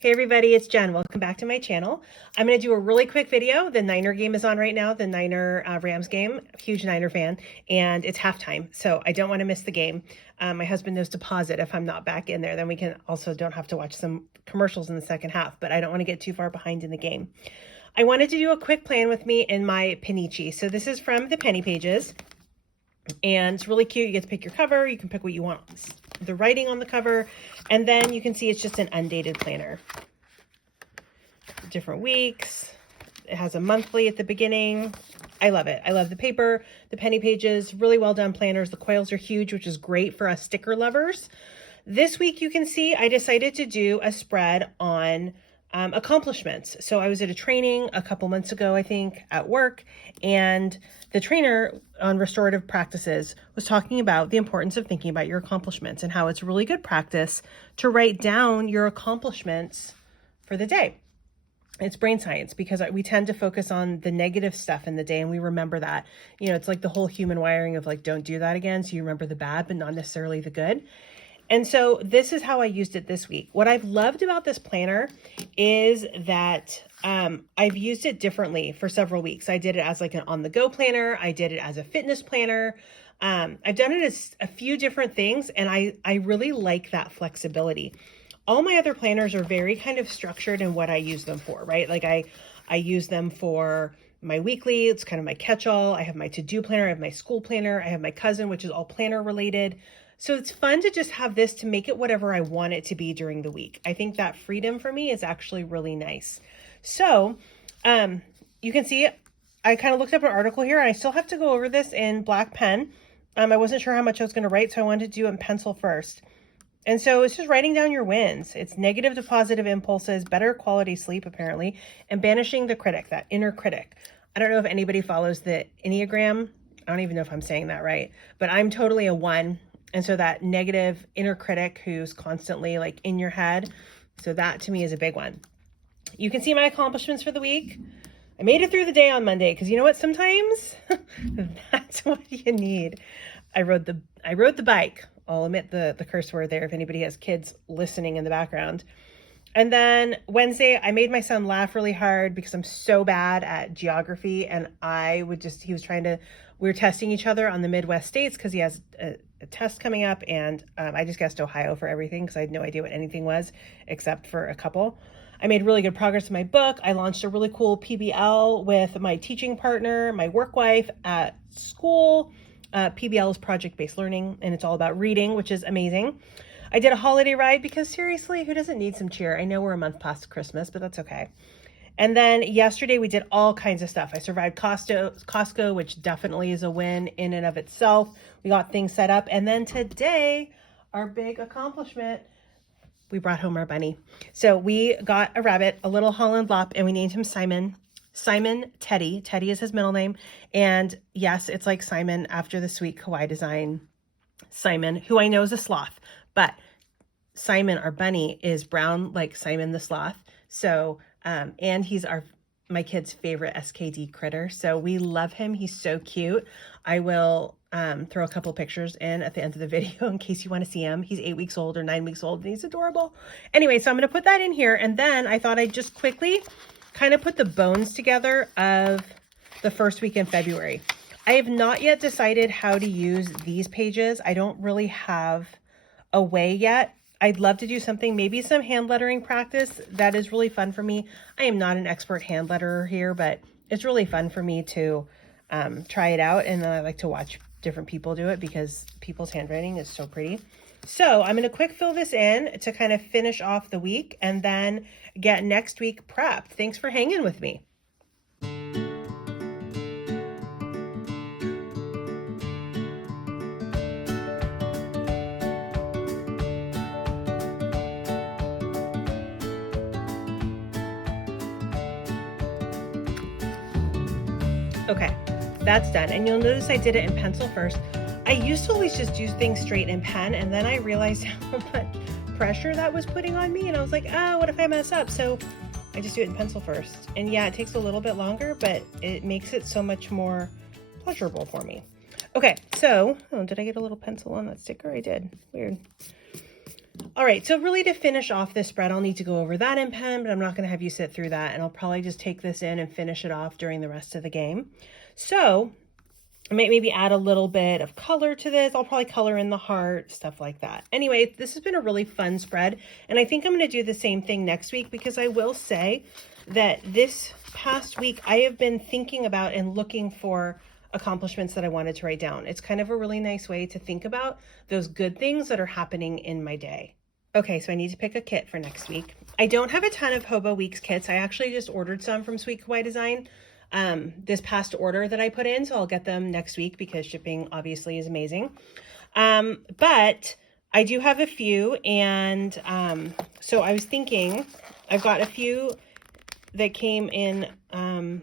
Hey everybody, it's Jen. Welcome back to my channel. I'm going to do a really quick video. The Niner game is on right now, the Niner Rams game. Huge Niner fan, and it's halftime, so I don't want to miss the game. My husband knows to pause it if I'm not back in there. Then we can also don't have to watch some commercials in the second half, but I don't want to get too far behind in the game. I wanted to do a quick plan with me in my Pennichi. So this is from the Penny Pages, and it's really cute. You get to pick your cover. You can pick what you want, the writing on the cover, and then you can see it's just an undated planner. Different weeks. It has a monthly at the beginning. I love it. I love the paper, the Penny Pages, really well done planners. The coils are huge, which is great for us sticker lovers. This week, you can see I decided to do a spread on accomplishments. So I was at a training a couple months ago, I think, at work, and the trainer on restorative practices was talking about the importance of thinking about your accomplishments and how it's really good practice to write down your accomplishments for the day. It's brain science because we tend to focus on the negative stuff in the day, and we remember that. You know, it's like the whole human wiring of like, don't do that again. So you remember the bad, but not necessarily the good. And so this is how I used it this week. What I've loved about this planner is that I've used it differently for several weeks. I did it as like an on-the-go planner. I did it as a fitness planner. I've done it as a few different things, and I really like that flexibility. All my other planners are very kind of structured in what I use them for, right? Like I use them for my weekly. It's kind of my catch-all. I have my to-do planner. I have my school planner. I have my cousin, which is all planner related. So it's fun to just have this to make it whatever I want it to be during the week. I think that freedom for me is actually really nice. So you can see I kind of looked up an article here, and I still have to go over this in black pen. I wasn't sure how much I was going to write, so I wanted to do it in pencil first. And so it's just writing down your wins. It's negative to positive impulses, better quality sleep, apparently, and banishing the critic, that inner critic. I don't know if anybody follows the Enneagram. I don't even know if I'm saying that right, but I'm totally a 1. And so that negative inner critic who's constantly like in your head. So that to me is a big one. You can see my accomplishments for the week. I made it through the day on Monday because you know what? Sometimes that's what you need. I rode the bike. I'll omit the curse word there if anybody has kids listening in the background. And then Wednesday, I made my son laugh really hard because I'm so bad at geography. And we were testing each other on the Midwest states because he has a test coming up. And I just guessed Ohio for everything because I had no idea what anything was except for a couple. I made really good progress in my book. I launched a really cool PBL with my teaching partner, my work wife at school. PBL is project-based learning, and it's all about reading, which is amazing. I did a holiday ride because seriously, who doesn't need some cheer? I know we're a month past Christmas, but that's okay. And then yesterday we did all kinds of stuff. I survived Costco, which definitely is a win in and of itself. We got things set up. And then today, our big accomplishment, we brought home our bunny. So we got a rabbit, a little Holland Lop, and we named him Simon. Simon Teddy. Teddy is his middle name. And yes, it's like Simon after the sweet Kawaii design. Simon, who I know is a sloth, but Simon, our bunny, is brown like Simon the sloth. So, and he's my kid's favorite SKD critter. So we love him. He's so cute. I will throw a couple pictures in at the end of the video in case you want to see him. He's 8 weeks old or 9 weeks old, and he's adorable. Anyway, so I'm going to put that in here. And then I thought I'd just quickly kind of put the bones together of the first week in February. I have not yet decided how to use these pages. I don't really have a way yet. I'd love to do something, maybe some hand lettering practice. That is really fun for me. I am not an expert hand letterer here, but it's really fun for me to try it out. And then I like to watch different people do it because people's handwriting is so pretty. So I'm going to quick fill this in to kind of finish off the week and then get next week prepped. Thanks for hanging with me. Okay, that's done. And you'll notice I did it in pencil first. I used to always just do things straight in pen, and then I realized how much pressure that was putting on me, and I was like, what if I mess up? So I just do it in pencil first. And yeah, it takes a little bit longer, but it makes it so much more pleasurable for me. Okay, so, did I get a little pencil on that sticker? I did. Weird. All right, so really to finish off this spread, I'll need to go over that in pen, but I'm not gonna have you sit through that, and I'll probably just take this in and finish it off during the rest of the game. So I might maybe add a little bit of color to this. I'll probably color in the heart, stuff like that. Anyway, this has been a really fun spread, and I think I'm gonna do the same thing next week, because I will say that this past week, I have been thinking about and looking for accomplishments that I wanted to write down. It's kind of a really nice way to think about those good things that are happening in my day. Okay, so I need to pick a kit for next week. I don't have a ton of Hobo Weeks kits. I actually just ordered some from Sweet Kawaii Design this past order that I put in, so I'll get them next week because shipping obviously is amazing. But I do have a few, and so I was thinking, I've got a few that came in, oh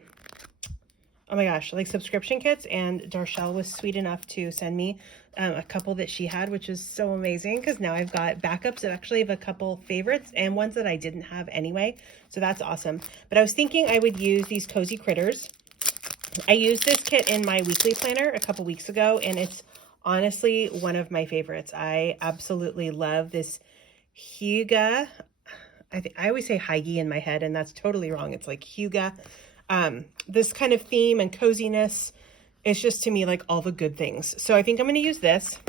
my gosh, like subscription kits, and Darshelle was sweet enough to send me a couple that she had, which is so amazing, because now I've got backups. I actually have a couple favorites and ones that I didn't have anyway, so that's awesome. But I was thinking I would use these Cozy Critters. I used this kit in my weekly planner a couple weeks ago, and it's honestly one of my favorites. I absolutely love this Hyuga. I always say Hygie in my head, and that's totally wrong. It's like Hyuga. This kind of theme and coziness, it's just to me like all the good things. So I think I'm going to use this.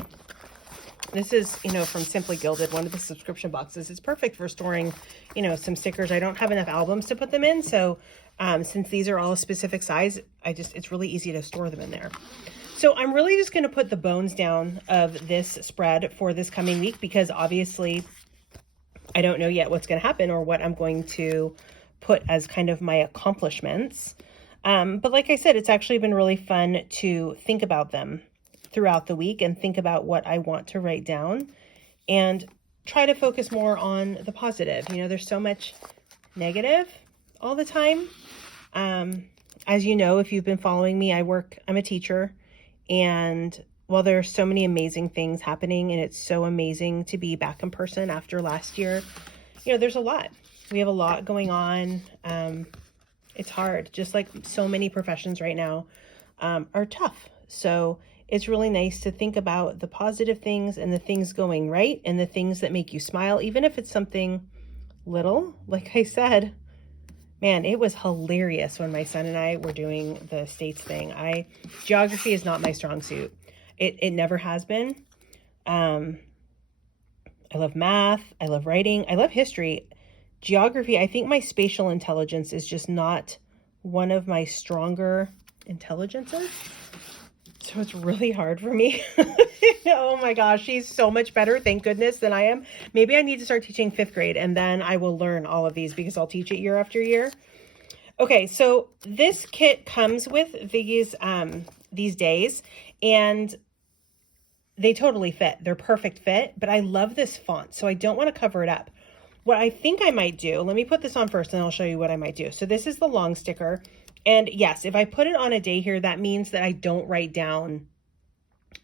This is, you know, from Simply Gilded, one of the subscription boxes. It's perfect for storing, you know, some stickers. I don't have enough albums to put them in. So since these are all a specific size, it's really easy to store them in there. So I'm really just going to put the bones down of this spread for this coming week, because obviously I don't know yet what's going to happen or what I'm going to put as kind of my accomplishments. But like I said, it's actually been really fun to think about them throughout the week and think about what I want to write down and try to focus more on the positive. You know, there's so much negative all the time. As you know, if you've been following me, I'm a teacher, and while there are so many amazing things happening, and it's so amazing to be back in person after last year, you know, there's a lot. We have a lot going on. It's hard, just like so many professions right now are tough. So it's really nice to think about the positive things and the things going right and the things that make you smile, even if it's something little. Like I said, man, it was hilarious when my son and I were doing the states thing. Geography is not my strong suit. It never has been. I love math. I love writing. I love history. Geography, I think my spatial intelligence is just not one of my stronger intelligences. So it's really hard for me. Oh my gosh, she's so much better, thank goodness, than I am. Maybe I need to start teaching 5th grade, and then I will learn all of these because I'll teach it year after year. Okay, so this kit comes with these days, and they totally fit. They're perfect fit, but I love this font, so I don't want to cover it up. What I think I might do, let me put this on first and I'll show you what I might do. So this is the long sticker. And yes, if I put it on a day here, that means that I don't write down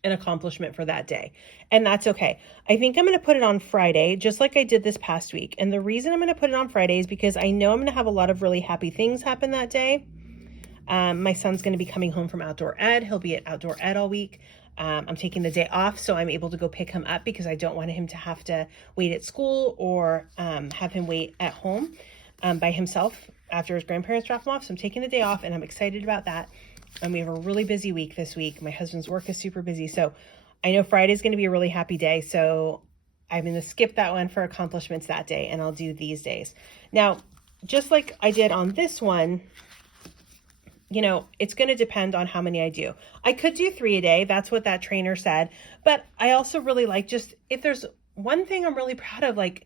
an accomplishment for that day. And that's okay. I think I'm going to put it on Friday, just like I did this past week. And the reason I'm going to put it on Friday is because I know I'm going to have a lot of really happy things happen that day. My son's going to be coming home from outdoor ed. He'll be at outdoor ed all week. I'm taking the day off, so I'm able to go pick him up because I don't want him to have to wait at school or have him wait at home by himself after his grandparents drop him off. So I'm taking the day off, and I'm excited about that. And we have a really busy week this week. My husband's work is super busy, so I know Friday's going to be a really happy day. So I'm going to skip that one for accomplishments that day, and I'll do these days. Now, just like I did on this one, you know, it's going to depend on how many I do. I could do 3 a day. That's what that trainer said. But I also really like, just if there's one thing I'm really proud of, like,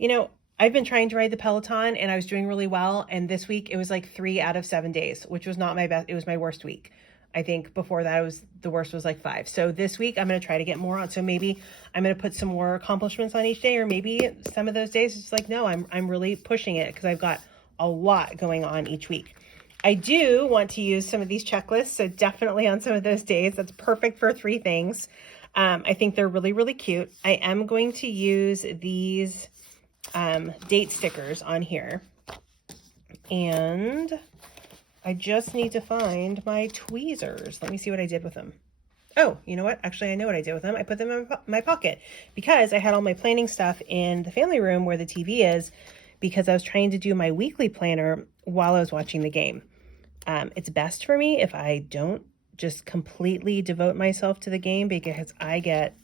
you know, I've been trying to ride the Peloton and I was doing really well. And this week it was like 3 out of 7 days, which was not my best. It was my worst week. I think before that the worst was like 5. So this week I'm going to try to get more on. So maybe I'm going to put some more accomplishments on each day, or maybe some of those days it's like, no, I'm really pushing it because I've got a lot going on each week. I do want to use some of these checklists, so definitely on some of those days. That's perfect for 3 things. I think they're really, really cute. I am going to use these date stickers on here. And I just need to find my tweezers. Let me see what I did with them. Oh, you know what? Actually, I know what I did with them. I put them in my pocket because I had all my planning stuff in the family room where the TV is, because I was trying to do my weekly planner while I was watching the game. It's best for me if I don't just completely devote myself to the game, because I get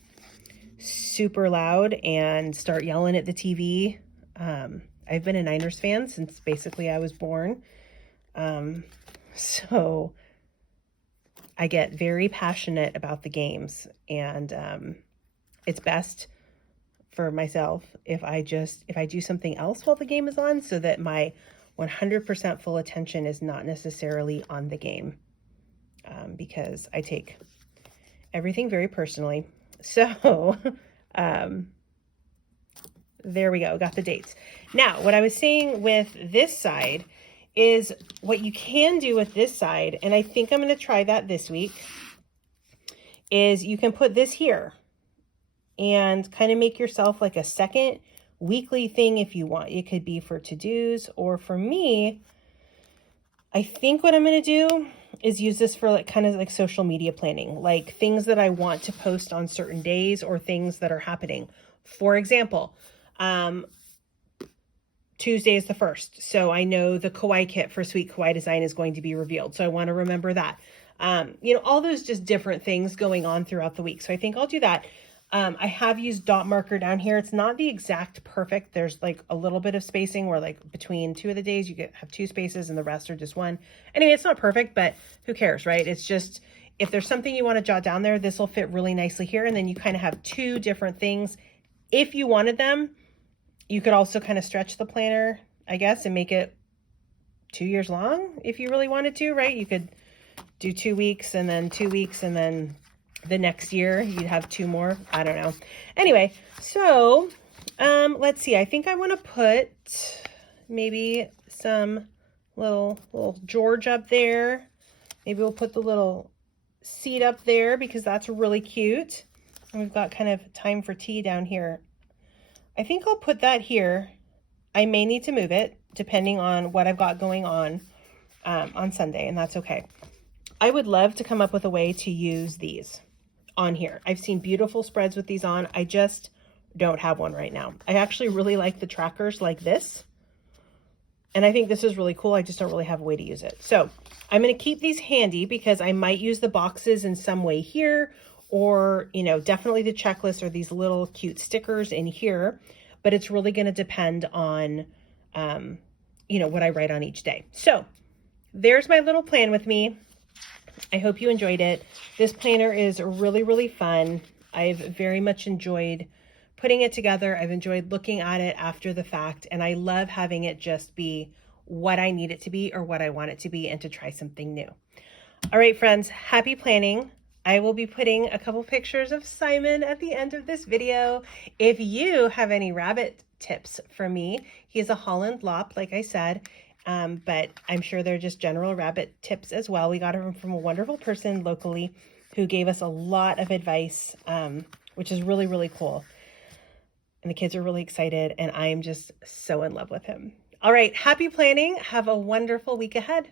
super loud and start yelling at the TV. I've been a Niners fan since basically I was born. So I get very passionate about the games, and it's best for myself if I do something else while the game is on, so that my 100% full attention is not necessarily on the game, because I take everything very personally. So there we go, got the dates. Now, what I was saying with this side is what you can do with this side, and I think I'm going to try that this week, is you can put this here and kind of make yourself like a second weekly thing if you want. It could be for to-dos, or for me, I think what I'm going to do is use this for like kind of like social media planning, like things that I want to post on certain days or things that are happening. For example, Tuesday is the 1st. So I know the Kawaii kit for Sweet Kawaii Design is going to be revealed. So I want to remember that. You know, all those just different things going on throughout the week. So I think I'll do that. I have used dot marker down here. It's not the exact perfect. There's like a little bit of spacing where like between 2 of the days you have 2 spaces and the rest are just 1. Anyway, it's not perfect, but who cares, right? It's just, if there's something you want to jot down there, this will fit really nicely here. And then you kind of have 2 different things. If you wanted them, you could also kind of stretch the planner, I guess, and make it 2 years long if you really wanted to, right? You could do 2 weeks and then 2 weeks, and then the next year you'd have 2 more. I don't know. Anyway, so let's see. I think I want to put maybe some little George up there. Maybe we'll put the little seat up there because that's really cute. And we've got kind of time for tea down here. I think I'll put that here. I may need to move it depending on what I've got going on Sunday, and that's okay. I would love to come up with a way to use these on here. I've seen beautiful spreads with these on. I just don't have one right now. I actually really like the trackers like this, and I think this is really cool. I just don't really have a way to use it. So I'm going to keep these handy because I might use the boxes in some way here, or, you know, definitely the checklist or these little cute stickers in here, but it's really going to depend on, you know, what I write on each day. So there's my little plan with me. I hope you enjoyed it. This planner is really, really fun. I've very much enjoyed putting it together. I've enjoyed looking at it after the fact, and I love having it just be what I need it to be or what I want it to be, and to try something new. All right, friends, happy planning. I will be putting a couple pictures of Simon at the end of this video. If you have any rabbit tips for me, he is a Holland Lop, like I said, but I'm sure they're just general rabbit tips as well. We got them from a wonderful person locally who gave us a lot of advice, which is really, really cool. And the kids are really excited, and I am just so in love with him. All right, happy planning. Have a wonderful week ahead.